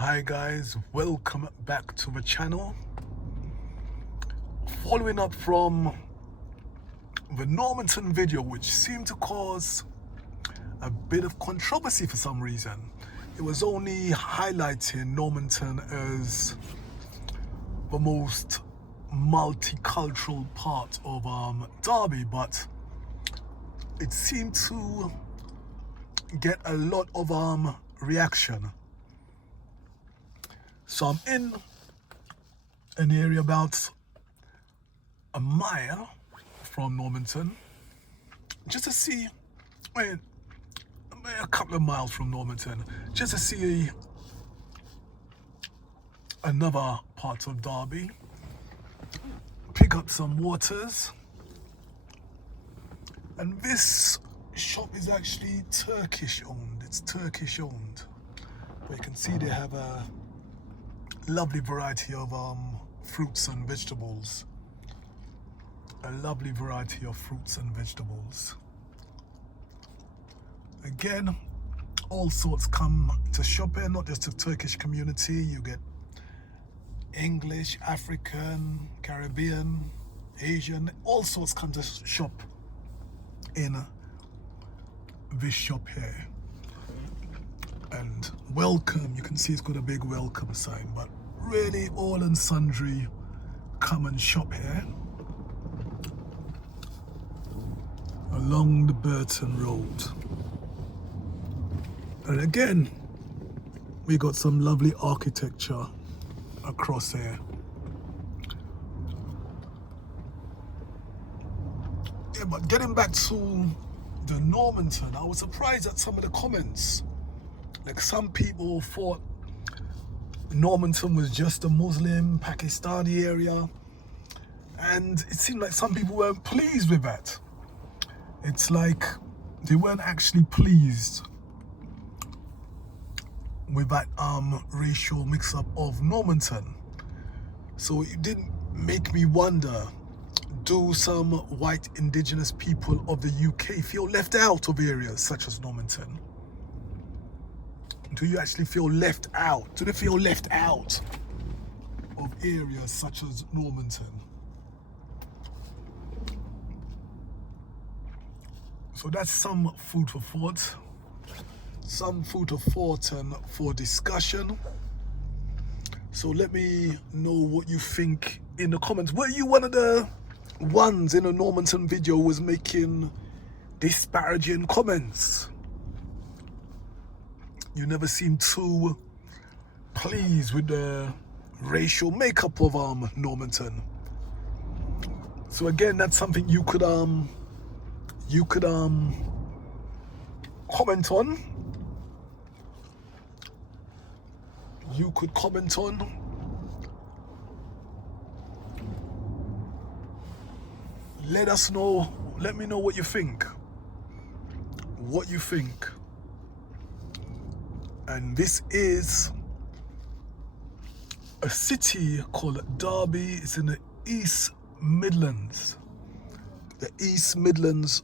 Hi guys, welcome back to the channel. Following up from the Normanton video, which seemed to cause a bit of controversy for some reason. It was only highlighting Normanton as the most multicultural part of Derby, but it seemed to get a lot of reaction. So I'm in an area about a mile from Normanton, just to see, a couple of miles from Normanton, just to see another part of Derby, pick up some waters. And this shop is actually Turkish owned. It's Turkish owned. But you can see they have a lovely variety of fruits and vegetables. A lovely variety of fruits and vegetables. Again, all sorts come to shop here, not just the Turkish community. You get English, African, Caribbean, Asian, all sorts come to shop in this shop here. And welcome, you can see it's got a big welcome sign, but really all and sundry come and shop here along the Burton Road. And again, we got some lovely architecture across here. Yeah, but getting back to the Normanton, I was surprised at some of the comments. Like, some people thought Normanton was just a Muslim, Pakistani area, and it seemed like some people weren't pleased with that. It's like they weren't actually pleased with that racial mix-up of Normanton. So it didn't make me wonder, do some white indigenous people of the UK feel left out of areas such as Normanton? Do you actually feel left out? Do they feel left out of areas such as Normanton? So that's some food for thought. Some food for thought and for discussion. So let me know what you think in the comments. Were you one of the ones in the Normanton video who was making disparaging comments? You never seem too pleased with the racial makeup of Normanton. So again, that's something you could comment on. You could comment on. Let us know. Let me know what you think. What you think. And this is a city called Derby. It's in the East Midlands. The East Midlands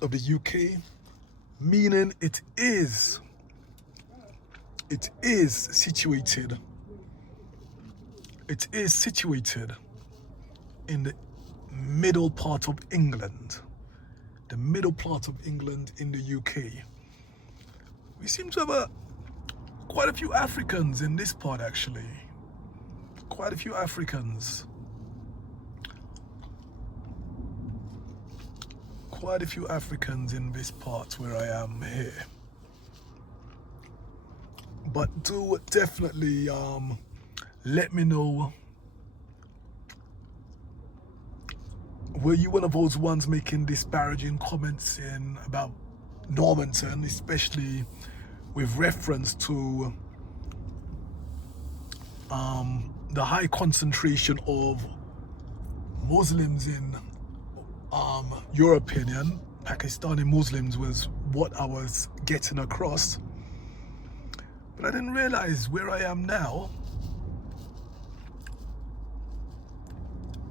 of the UK, meaning it is situated in the middle part of England. The middle part of England in the UK. We seem to have quite a few Africans in this part, actually. Quite a few Africans. Quite a few Africans in this part where I am here. But do definitely let me know, were you one of those ones making disparaging comments about Normanton, especially with reference to the high concentration of Muslims in your opinion? Pakistani Muslims was what I was getting across. But I didn't realize where I am now,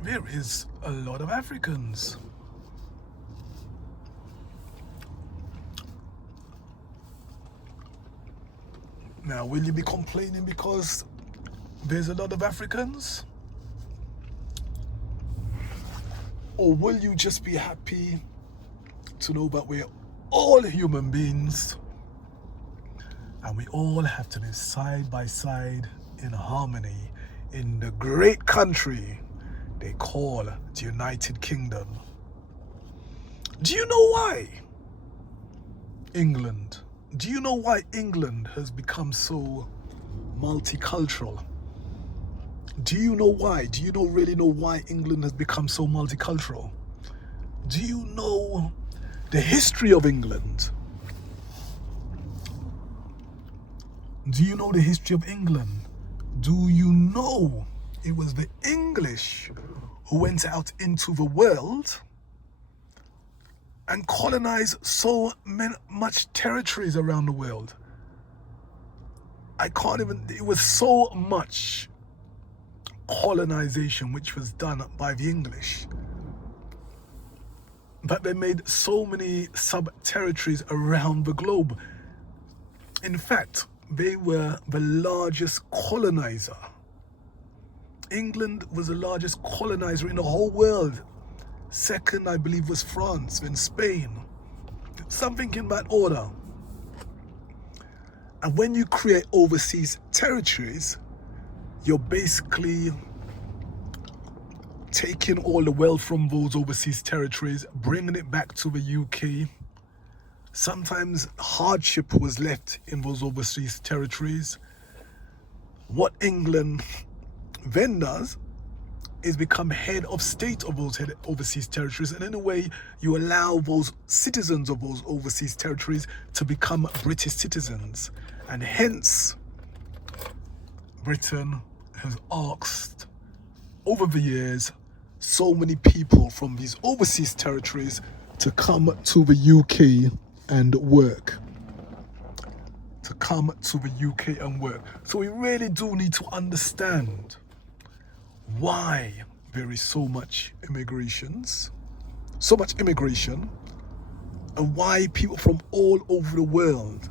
there is a lot of Africans. Now, will you be complaining because there's a lot of Africans? Or will you just be happy to know that we're all human beings and we all have to live side by side in harmony in the great country they call the United Kingdom? Do you know why England? Do you know why England has become so multicultural? Do you know why? Do you really know why England has become so multicultural? Do you know the history of England? Do you know the history of England? Do you know it was the English who went out into the world and colonized so much territories around the world? It was so much colonization which was done by the English, but they made so many sub-territories around the globe. In fact, they were the largest colonizer. England was the largest colonizer in the whole world. Second, I believe, was France, then Spain. Something in that order. And when you create overseas territories, you're basically taking all the wealth from those overseas territories, bringing it back to the UK. Sometimes hardship was left in those overseas territories. What England then does is become head of state of those overseas territories, and in a way you allow those citizens of those overseas territories to become British citizens. And hence Britain has asked over the years so many people from these overseas territories to come to the UK and work. So we really do need to understand why there is so much immigration, and why people from all over the world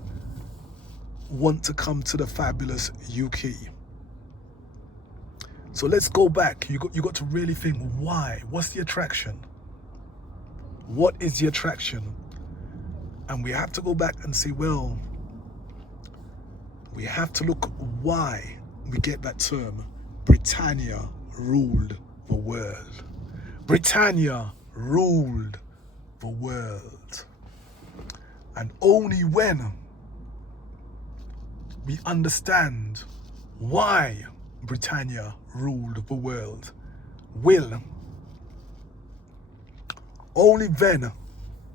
want to come to the fabulous UK. So let's go back. You got to really think, why? What's the attraction? What is the attraction? And we have to go back and say, well, we have to look why we get that term, Britannia ruled the world. Britannia ruled the world. And only when we understand why Britannia ruled the world, only then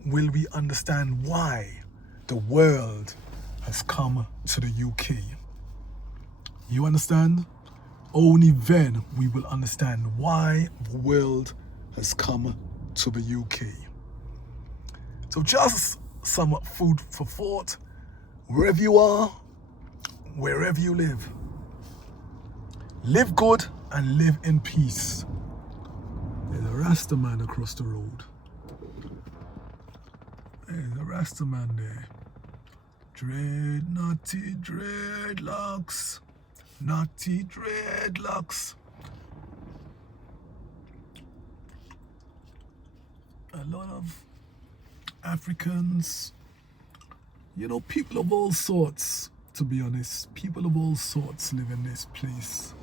will we understand why the world has come to the UK. You understand? Only then we will understand why the world has come to the UK. So just some food for thought, wherever you are, wherever you live. Live good and live in peace. There's a Rasta man across the road. There's a Rasta man there. Naughty dreadlocks. Naughty dreadlocks. A lot of Africans, people of all sorts, to be honest, people of all sorts live in this place.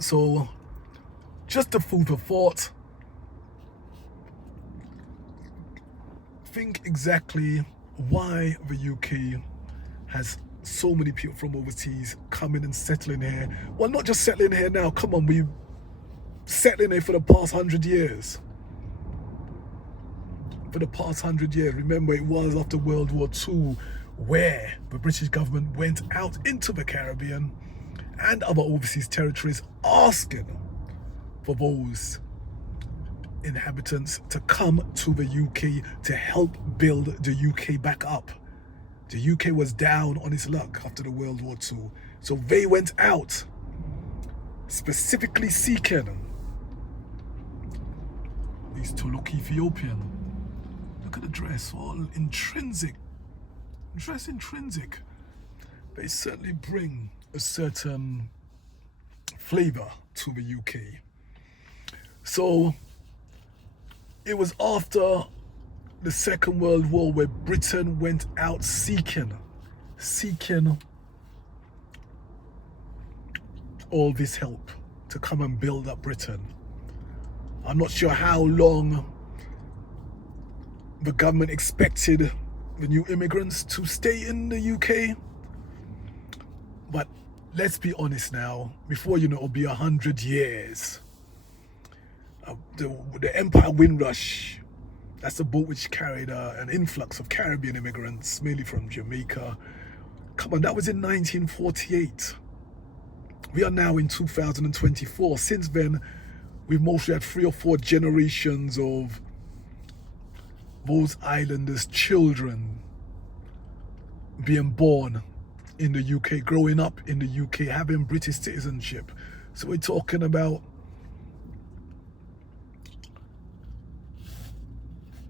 So, just a food for thought. Think exactly why the UK has so many people from overseas coming and settling here. Well, not just settling here now. Come on, we've settling here for the past 100 years. Remember, it was after World War II where the British government went out into the Caribbean and other overseas territories asking for those inhabitants to come to the UK to help build the UK back up. The UK was down on its luck after the World War II. So they went out specifically seeking these Tuluk Ethiopian. Look look at the dress, all intrinsic. Dress intrinsic. They certainly bring a certain flavor to the UK. So it was after the Second World War where Britain went out seeking all this help to come and build up Britain. I'm not sure how long the government expected the new immigrants to stay in the UK, but let's be honest now, before you know, it'll be 100 years. The Empire Windrush, that's the boat which carried an influx of Caribbean immigrants, mainly from Jamaica. Come on, that was in 1948. We are now in 2024. Since then, we've mostly had 3 or 4 generations of those islanders' children being born in the UK, growing up in the UK, having British citizenship. So we're talking about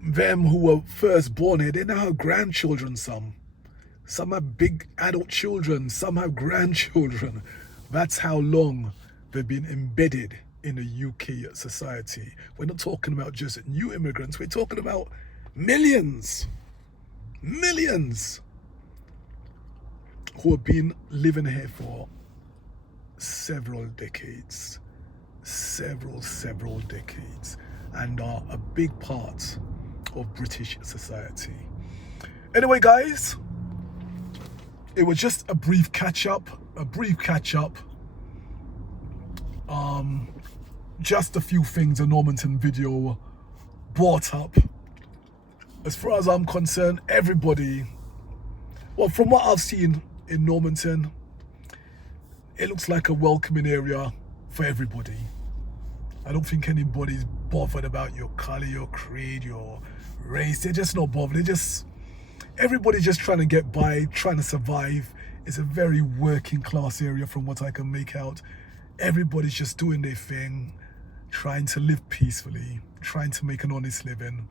them who were first born here. They now have grandchildren, some have big adult children, some have grandchildren. That's how long they've been embedded in the UK society. We're not talking about just new immigrants, we're talking about millions who have been living here for several decades, and are a big part of British society. Anyway, guys, it was just a brief catch up. Just a few things a Normanton video brought up. As far as I'm concerned, everybody, well, from what I've seen in Normanton, it looks like a welcoming area for everybody. I don't think anybody's bothered about your color, your creed, your race. They're just not bothered. Everybody's just trying to get by, trying to survive. It's a very working class area from what I can make out. Everybody's just doing their thing, trying to live peacefully, trying to make an honest living.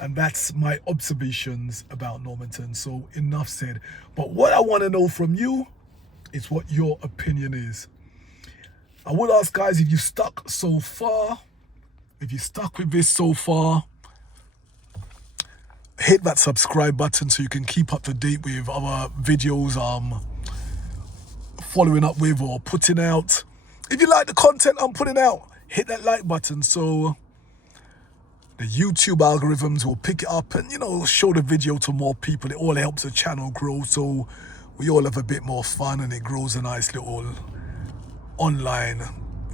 And that's my observations about Normanton. So enough said. But what I want to know from you is what your opinion is. I would ask, guys, if you stuck so far, if you stuck with this so far, hit that subscribe button so you can keep up to date with our videos following up with or putting out. If you like the content I'm putting out, hit that like button so the YouTube algorithms will pick it up and, you know, show the video to more people. It all helps the channel grow, so we all have a bit more fun and it grows a nice little online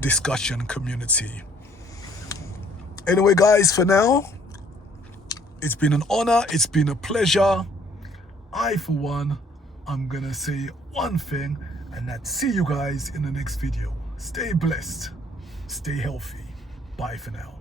discussion community. Anyway, guys, for now, it's been an honor, it's been a pleasure. I, for one, I'm gonna say one thing, and that's see you guys in the next video. Stay blessed, stay healthy. Bye for now.